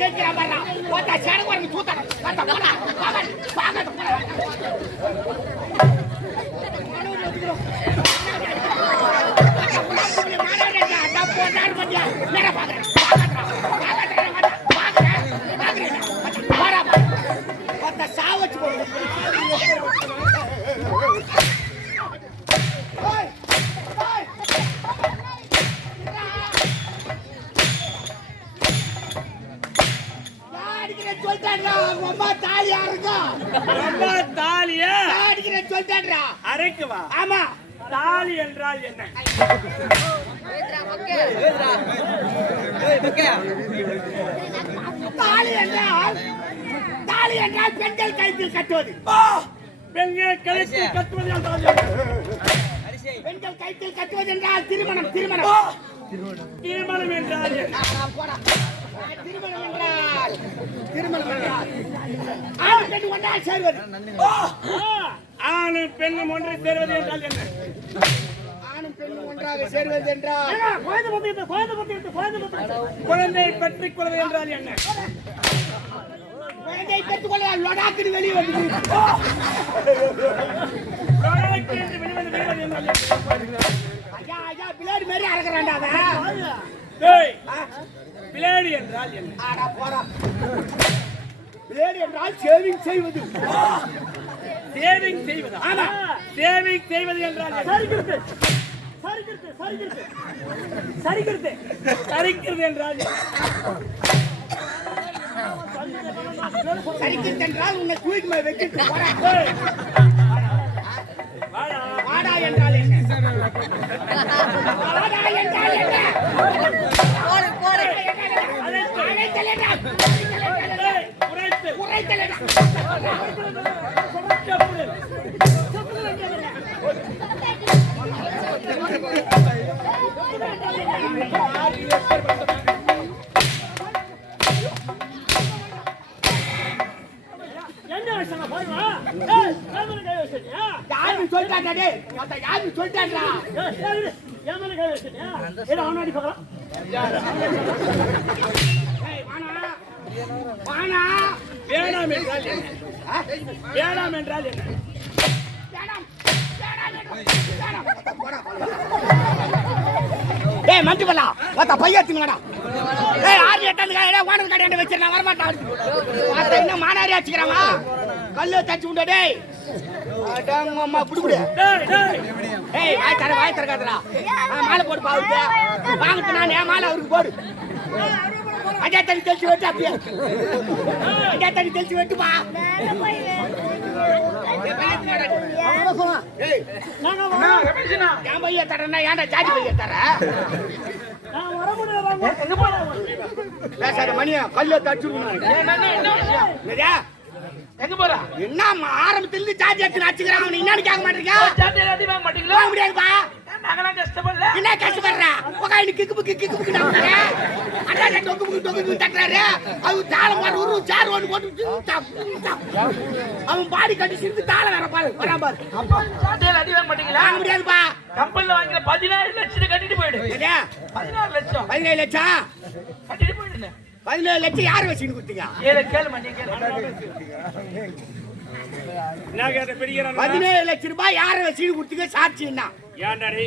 சேர்க்கிறான் பாரு. ஒத்த சரக்கு வரணும் தூத்தணும். ஒத்த போடா. பாக்க போடா. போட்டாரு மத்தியா. நேரா பாக்குறேன். ஒத்த சாவச்சு போடு. அம்மா தாலியா இருக்கும். அம்மா தாலியா அடிக்கிறேன் சொல்லிட்டான்றா. அரைக்குவா? ஆமா. தாலி என்றால் என்ன? தாலி என்றால் பெண்கள் கழுத்தில் கட்டுவது. பெண்கள் கழுத்தில் கட்டுவது என்றால் பெண்கள் கழுத்தில் கட்டுவது என்றால் திருமணம். திருமணம் திருமணம் என்றால் திருமணம் என்றால் ஆண் பெண் ஒன்றால் சேர்வது. ஆணும் பெண்ணும் ஒன்றை சேர்வது என்றால் என்ன? ஆணும் பெண்ணும் ஒன்றாக சேர்வது என்றால் குழந்தை பெற்றுக் கொள்வது என்றால் என்ன? குழந்தை பெற்றுக் கொள்ள லொடாக்குன்னு வெளியே வந்து ஐயா பிளேடு மாதிரி அழகிறான்டா அவன். பிளேடு என்றால் என்ன? ஆடா போடா. பிளேடு என்றால் சேவிங் செய்வது. சேவிங் செய்வது. ஆமா, சேவிங் செய்வது என்றால் சரிக்கிறது. சரிக்கிறது என்றால் சரிக்கிறது என்றால் உன்னை தூக்கி மேல வெட்டிட்டு போடா. வாடா என்றால் என்ன? வாடா என்றால் என்ன? போடு போடு. அழைத்தல் என்றால் உரைத்தல் என்றால் யாரு சொல்லிட்டாண்டா டேய்? யாரு சொல்லிட்டாண்டா? வானா வேணாம் என்றால் என்ன? வேணாம் என்றால் என்ன? ஏய் மண்டி பல்லா வாடா பையத்துங்கடா. ஏய் ஆறு எட்டாந்து காடா வாணர் கடையாண்ட வெச்சிர நான் வர மாட்டேன். வாடா இன்னும் மானாரி ஆச்சிக்கறாமா? கல்ல தச்சி உண்டா டேய். அடங்க அம்மா புடிபுடி. ஏய் வாய் தரகாதடா. மாலை போடு பாவுக்கு. வாங்கிட்டு நான் ஏன் மாலை அவருக்கு போடு. அஜா தண்ணி தெளிச்சு வெட்டு அப்படியே. அஜா தண்ணி தெளிச்சு வெட்டு பா. ஏய் நாங்க வா ரமேஷனா ஏன் பைய தரனா ஏன்டா ஜாதி பைய தர? நான் வர முடியல எங்க போற? பேசாத மணியா கல்ல தச்சுடுங்க. என்ன விஷயம்? என்னடா? எங்க போற? என்ன ஆரம்பத்துல இருந்து ஜாதி எடுத்து நச்சுக்கறாங்க. நீ என்னன்னு கேட்க மாட்டீங்க? ஜாதி அடி வாங்க மாட்டீங்களா? வாங்க முடியாதுப்பா. நாங்கலாம் கஷ்டப்படல. என்ன கஷ்டப்படுற? உகாயினு கிக்கு புக்கு நாங்கற. அண்ணா டொக்கு தட்டறாரு. அது தாளம் மாற ஒரு சார் ஒன்னு போட்டு அவன் பாடி கட்டி சிரித்து தாளம் வேற பாரு. வரா பாரு. அப்ப ஜாதி அடி வாங்க மாட்டீங்களா? வாங்க முடியாதுப்பா. கம்பெனில வாங்குற 16 லட்சம் கட்டிட்டு போய்டு. என்ன? 16 லட்சம். 17 லட்சம் கட்டிட்டு போய்டுங்க. 17 லட்சம் யார் வச்சிட்டு குடுத்தீங்க? கேளு மணி கேளு. நான் கேட்ட பெரியறானே 17 லட்சம் ரூபாய் யார வச்சிட்டு குடுத்தீங்க சாட்சி என்ன? ஏன்டாடி?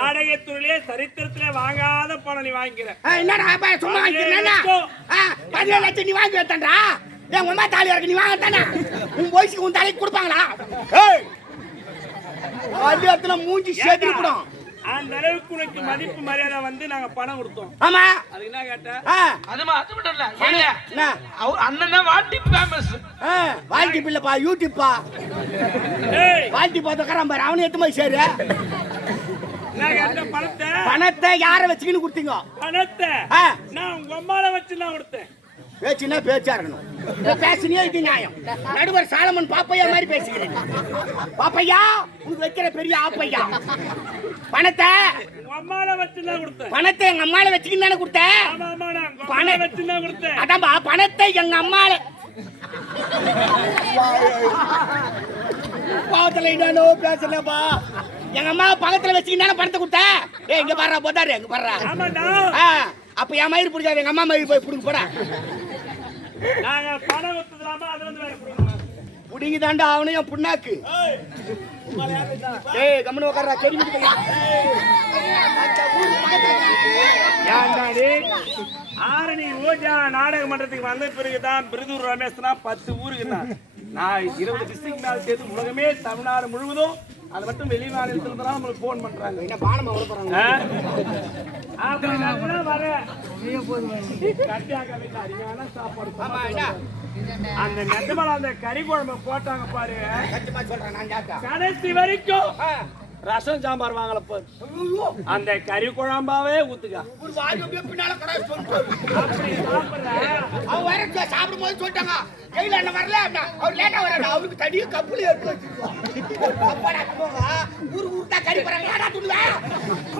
ஆடையத்துறையிலே சரித்திரத்திலே வாங்காத பணம் நீ வாங்கிக்கிற. என்னடா அப்ப சும்மா வாங்கிக்கிறேன்னா? 17 லட்சம் நீ வாங்கி வைத்தன்றா? ஏன் உங்க அம்மா தாலி இருக்கு நீ வாங்கத்தானே? உன் வயசுக்கு உன் தலைக்கு கொடுப்பாங்களா? ஏய் ஆடியத்துல மூஞ்சி சேதிக்குறோம். அந்த அளவுக்கு உனக்கு மதிப்பு மரியாதை வந்து நாங்க பணம் கொடுத்தோம். ஆமா. அதுக்கு என்ன கேட்ட? அதுமா அது மட்டும் இல்ல. என்ன? அண்ணன் தான் வால்டிப் ஃபேமஸ். வால்டிப் இல்லப்பா யூடியூப்பா. ஏய் வால்டிப் போதக்கறான் பாரு அவனே எத்தமை சேரு. நான் கேட்ட பணத்தை யார வச்சிக்கின்னு கொடுத்தீங்க? பணத்தை நான் உங்க அம்மால வச்சு நான் கொடுத்தேன். பேச்சினா பேச்சா இருக்கணும். பேசினியே இது நியாயம். நடுவர் சாலமன் பாப்பையா மாதிரி பேசுகிறேன். பாப்பையா உனக்கு வைக்கிற பெரிய ஆப்பையா. பணத்தை உங்க அம்மால வச்சு நான் கொடுத்தேன். பணத்தை எங்க அம்மால வச்சுக்கின்னு தானே கொடுத்தேன். ஆமா ஆமா நான் உங்க அம்மால வச்சு நான் கொடுத்தேன். அதான்பா பணத்தை எங்க அம்மால பாத்துல என்னோ பேசலப்பா. எங்க அம்மா பக்கத்துல வச்சுக்கின்னு பணத்தை கொடுத்தேன். ஏய் இங்க பாறா போதாரு இங்க பாறா. ஆமாடா. அப்ப என் மயிர் பிடிக்காது எங்க அம்மா மயிர் போய் பிடிங்க போடா. நாங்க பணம் கொடுத்துலாமா அது வந்து வேற புடுங்கணும். புடிங்கி தாண்டா அவனையும் என் புண்ணாக்கு. ஏய் கம்முனு உட்கார்றா செடி ஏன்டாடி ஆரணி ரோஜா நாடக மன்றத்துக்கு வந்த பிறகுதான் பிரிதூர் ரமேஷ்னா 10 ஊருக்கு தான். நான் 20 டிஸ்ட்ரிக்ட் மேல சேர்த்து உலகமே தமிழ்நாடு முழுவதும் அது மட்டும் வெளி மாநிலத்துல தான் நம்மளுக்கு போன் பண்றாங்க. என்ன பானமா வர போறாங்க? அருமையான சாப்பாடு. ஆமா என்ன அந்த நெத்தமல அந்த கறி குழம்பு போட்டாங்க பாரு. சத்தியமா சொல்றேன் நான் கேட்க. கடைசி வரைக்கும் ரசம் சாம்பார் வாங்கல பாரு. அந்த கறி குழம்பாவே ஊத்துக்கா. ஒரு வாய் அப்படியே பின்னால கடாய் சொல்றாரு. அப்படி சாப்பிடுற அவ வர சாப்பிடும்போது சொல்லிட்டாங்க கையில என்ன வரல அவர் லேட்டா வரடா அவருக்கு தடிய கப்புல எடுத்து வச்சிருக்கோம். கப்படா போங்க ஊரு ஊர்தா கறி போறாங்க யாரா துடுவா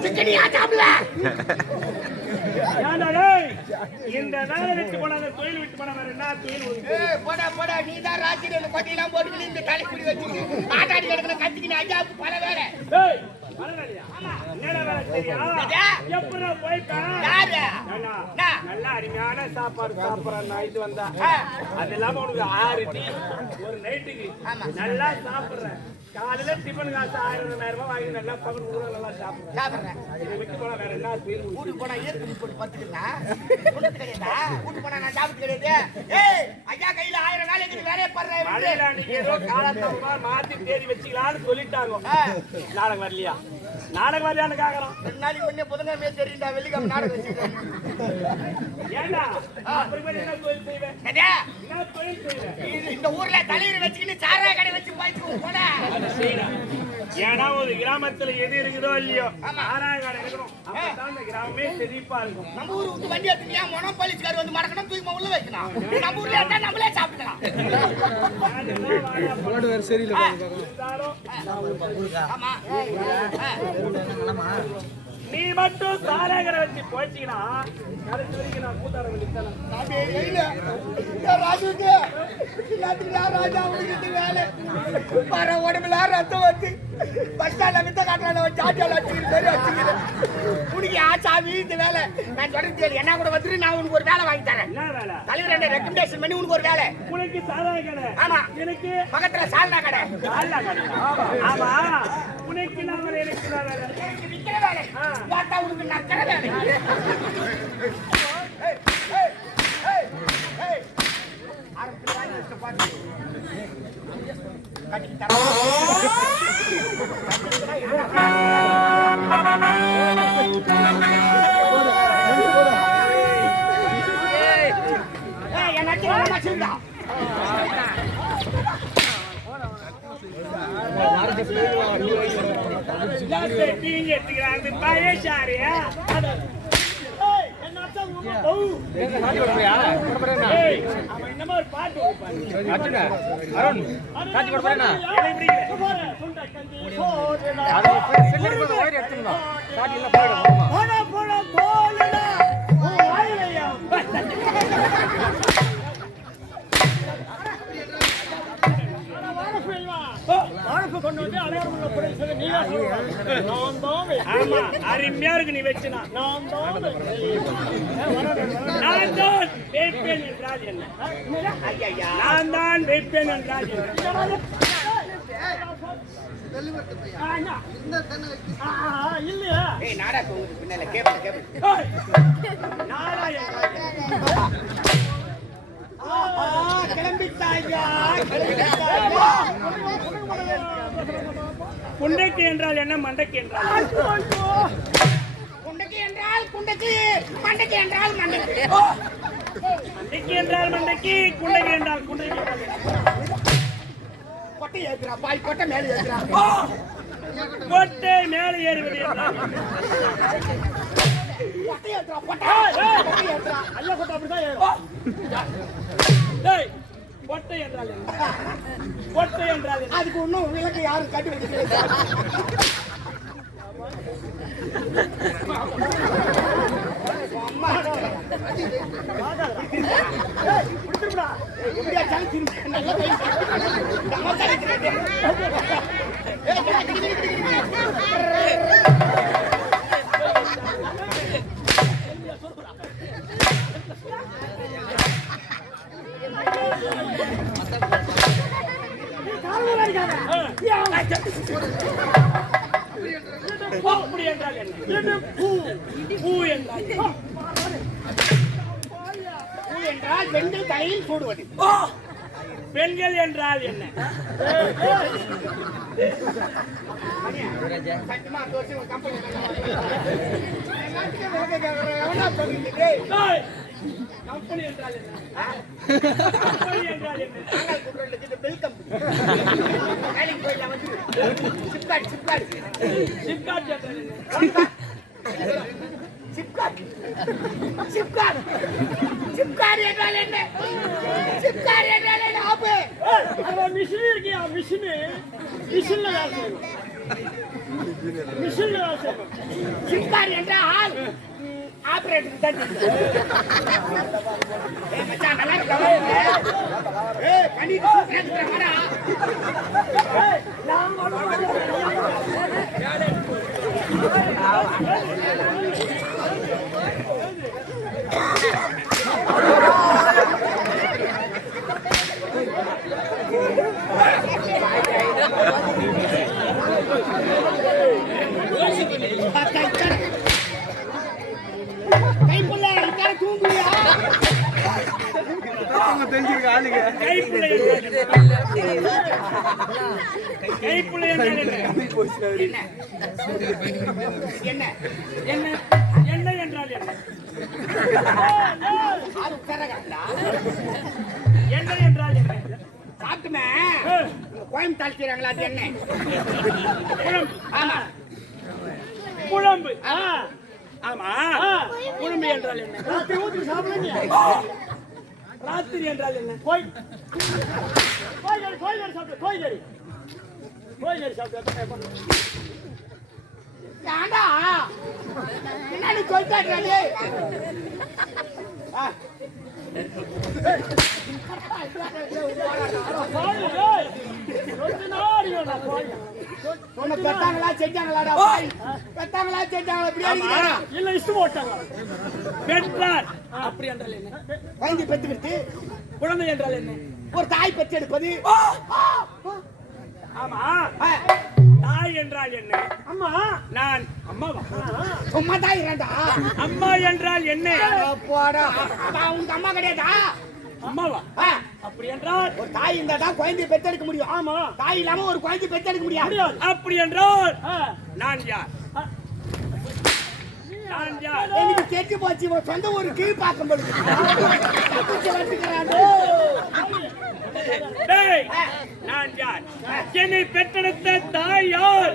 சிக்கனியா சாப்பிடல. இந்த வேலை விட்டு போன அந்த தொழில் விட்டு போன வேற என்ன தொழில்? போடா போடா நீ தான் ராத்திரியில கொட்டிலாம் போட்டுக்கிட்டு இந்த தலைக்குடி வச்சுட்டு ஆட்டாடி கிடக்குற கத்திக்கிட்டு ஐயாவுக்கு பல வேற. நல்லா அருமையான சாப்பாடு சாப்பிடறேன் இது வந்தா அது இல்லாம உனக்கு 6 டீ ஒரு நைட்டுக்கு நல்லா சாப்பிடுறேன். காலையில டிபன் காசு 1000 ரூபாய் வாங்கி நல்லா பகல் கூட நல்லா சாப்பிடுறேன். விட்டு போனா வேற என்ன வீட்டுக்கு போனா ஏற்கனவே போட்டு பத்துக்கலாம் வீட்டு போனா நான் சாப்பிட்டு கிடையாது. ஏய் ஐயா கையில 1000 நாள் எங்களுக்கு வேலையை பண்றேன். நீங்க ஏதோ காலத்தமா மாத்தி தேடி வச்சுக்கலான்னு சொல்லிட்டாங்க. நாடகம் வரலையா? நாடகம் வரலையான்னு கேக்குறோம். 2 நாளைக்கு முன்னே புதன்கிழமை தெரியுண்டா வெள்ளிக்கிழமை நாடகம் வச்சுக்கிறேன். ஏண்டா அப்புறமே என்ன தொழில் செய்வேன்? என்ன தொழில் செய்வேன்? இந்த ஊர்ல தலைவர் வச்சுக்கிட்டு சாராய கடை வச்சு போயிட்டு போட. ஏன்னா ஒரு கிராமத்துல எது இருக்குதோ இல்லையோ சாராய கடை இருக்கணும். அப்பதான் அந்த கிராமமே செழிப்பா இருக்கும். நம்ம ஊர் விட்டு வண்டி எடுத்துக்கியா மொனம் போலீஸ்கார் வந்து மடக்கணும் தூக்கி உள்ள வைக்கணும். நம்ம ஊர்ல இருந்தா நம்மளே சாப்பிட்டுக்கலாம். ஆமா நீ மட்டும் சாராயகரை வச்சு போயிட்டீங்கன்னா கடைசி வரைக்கும் நான் கூத்தாட வேண்டியது. ராஜா வேலை வர உடம்புல ரத்தம் வந்து பஸ் ஸ்டாண்ட்ல வித்த காட்டுறாங்க சாட்டியால வச்சுக்கிறேன். உனக்கு ஆச்சாவி இந்த வேலை நான் சொல்றது என்ன கூட வந்துட்டு நான் உனக்கு ஒரு வேலை வாங்கி தரேன். என்ன வேலை? தலைவர் ரெக்கமெண்டேஷன் பண்ணி உனக்கு ஒரு வேலை. உனக்கு சாராய கடை? ஆமா. எனக்கு பக்கத்துல சால்னா கடை. சால்னா கடை? ஆமா. உனக்கு நான் வேலை, எனக்கு நான் வேலை. எனக்கு விக்கிற வேலை பார்த்தா உனக்கு நக்கற வேலை. அருமையா இருக்கு நீ வச்சுனா. நான் தான் வைப்பேன் என்றால் என்ன? நான் தான் வைப்பேன் என்றால் இல்லையா? பின்னால கேப்ப குண்டைக்கு என்றால் என்ன? மண்டைக்கு என்றால் குண்டைக்கு என்றால் குண்டைக்கு, மண்டைக்கு என்றால் மண்டைக்கு. மண்டைக்கு என்றால் மண்டைக்கு, குண்டைக்கு என்றால் குண்டைக்கு. கொட்டை ஏத்துறா பாய், கொட்டை மேல ஏத்துறா. கொட்டை மேல ஏறுவது கொட்டை ஏத்துறா, கொட்டை ஏத்துறா. ஐயா கொட்டை அப்படிதான் ஏறும். கொட்டை என்றால் என்ன? கொட்டை என்றால் அதுக்கு ஒன்றும் விளக்கு யாரும் கட்டி வைக்க. அம்மா எப்படியா சலிச்சு அப்படி என்றால் என்ன? பூ பூ என்றால் பூ என்றால் பெண்கள் தலையில் சூடுவது. பெண்கள் என்றால் என்ன? சத்தியமா அந்த வருஷம் ஒரு கம்பெனி எவனா சொல்லிட்டு டேய், கம்பெனி என்றால் என்ன? கம்பெனி என்றால் என்ன? நாங்கள் கூப்பிடுறது இது பெல் கம்பெனி. வேலைக்கு போயிடலாம் வந்து சிப்காட் சிப்காட் என்றால் என்ன? சிப்காட் சிப்காட் சிப்காட் என்றால் என்ன? சிப்காட் என்றால் என்ன? ஆப்பு மிஷின் இருக்கியா? மிஷின்ல வேலை செய்யணும். மிஷின்ல வேலை செய்யணும். சிப்காட் என்றால் ஆபரேட்டர் தான். ஏய் மச்சான் நல்லா இருக்கா? ஏய் கண்டிப்பா கேக்குறடா. ஏய் நான் கைப்புள்ள இக்கார தூங்குறியா? கைப்புள்ளை என்றால் என்ன? என்ன என்ன என்ன என்றால் என்ன? ஆறு உட்காரங்கடா. என்ன என்றால் என்ன? சாப்பிட்டுமே கோயம் தாழ்த்திறாங்களா? அது என்ன? குழம்பு. ஆமா குழம்பு. ஆமா. குழம்பு என்றால் என்ன? ராத்திரி என்றால் என்ன? கோயில் சாப்பிட்டு ஏண்டா என்னன்னு சொல்லிட்டாரு? உன்னை பெத்தாங்களா செஞ்சாங்களாடா? பெத்தாங்களா செஞ்சாங்களா? இப்படி அடிக்கிறாங்க. இல்ல இஷ்டு போட்டாங்க. பெற்றார் அப்படி என்றால் என்ன? குழந்தை பெத்துக்கிட்டு குழந்தை என்றால் என்ன? ஒரு தாய் பெற்று எடுப்பது. ஆமா. தாய் என்றால் என்ன? அம்மா. நான் அம்மாவா? சும்மா தாய் இரண்டா? அம்மா என்றால் என்ன? போடா உங்க அம்மா கிடையாதா? அம்மாவா? அப்படி என்றால் ஒரு தாய் இருந்தா தான் குழந்தையை பெத்தெடுக்க முடியும். ஆமா. தாய் இல்லாம ஒரு குழந்தையை பெத்தெடுக்க முடியாது. அப்படி என்றால் நான் யார்? நான் யார்? எனக்கு கெட்டு போச்சு. இவன் சொந்த ஒரு கீழ் பார்க்கும் பொழுது டேய், நான் யார்? என்னை பெற்றெடுத்த தாய் யார்?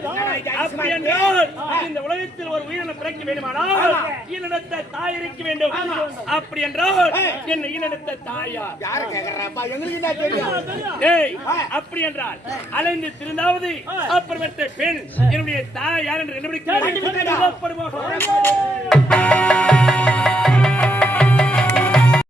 அப்படி என்றால் இந்த உலகத்தில் ஒரு உயிரினம் பிறக்க வேண்டுமானால் ஈனெடுத்த தாய் இருக்க வேண்டும். அப்படி என்றால் என்னை ஈனெடுத்த தாய் யார்? யாரு கேக்குறாப்பா? எங்களுக்கு தான் தெரியும். டேய், அப்படி என்றால் அலைந்து திருந்தாவது அப்புறமேட்டு பெண் என்னுடைய தாய் யார் என்று கண்டுபிடிக்க